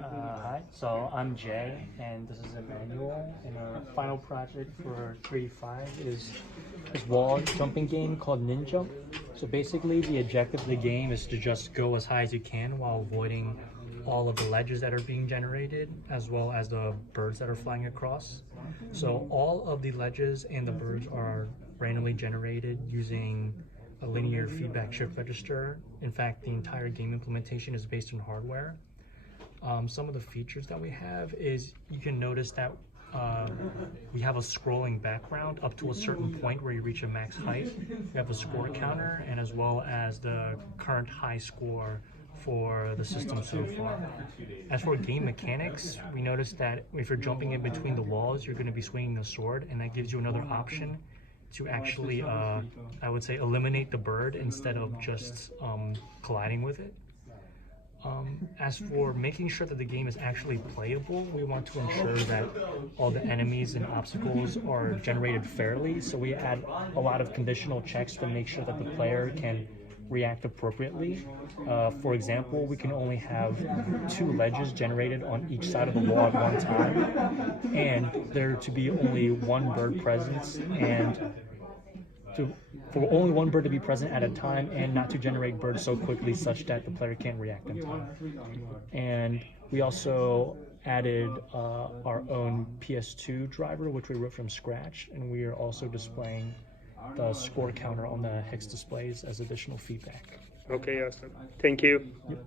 Hi, so I'm Jay, and this is Emmanuel. And our final project for 3.5 is this wall jumping game called Ninja. So basically, the objective of the game is to just go as high as you can while avoiding all of the ledges that are being generated, as well as the birds that are flying across. So all of the ledges and the birds are randomly generated using a linear feedback shift register. In fact, the entire game implementation is based on hardware. Some of the features that we have is you can notice that we have a scrolling background up to a certain point where you reach a max height. We have a score counter and as well as the current high score for the system so far. As for game mechanics, we noticed that if you're jumping in between the walls, you're going to be swinging the sword, and that gives you another option to actually, I would say, eliminate the bird instead of just colliding with it. As for making sure that the game is actually playable, we want to ensure that all the enemies and obstacles are generated fairly. So we add a lot of conditional checks to make sure that the player can react appropriately. For example, we can only have 2 ledges generated on each side of the wall at one time, and there to be only 1 bird presence, and for only 1 bird to be present at a time, and not to generate birds so quickly such that the player can't react in time. And we also added our own PS2 driver, which we wrote from scratch, and we are also displaying the score counter on the hex displays as additional feedback. Okay, awesome. Thank you. Yep.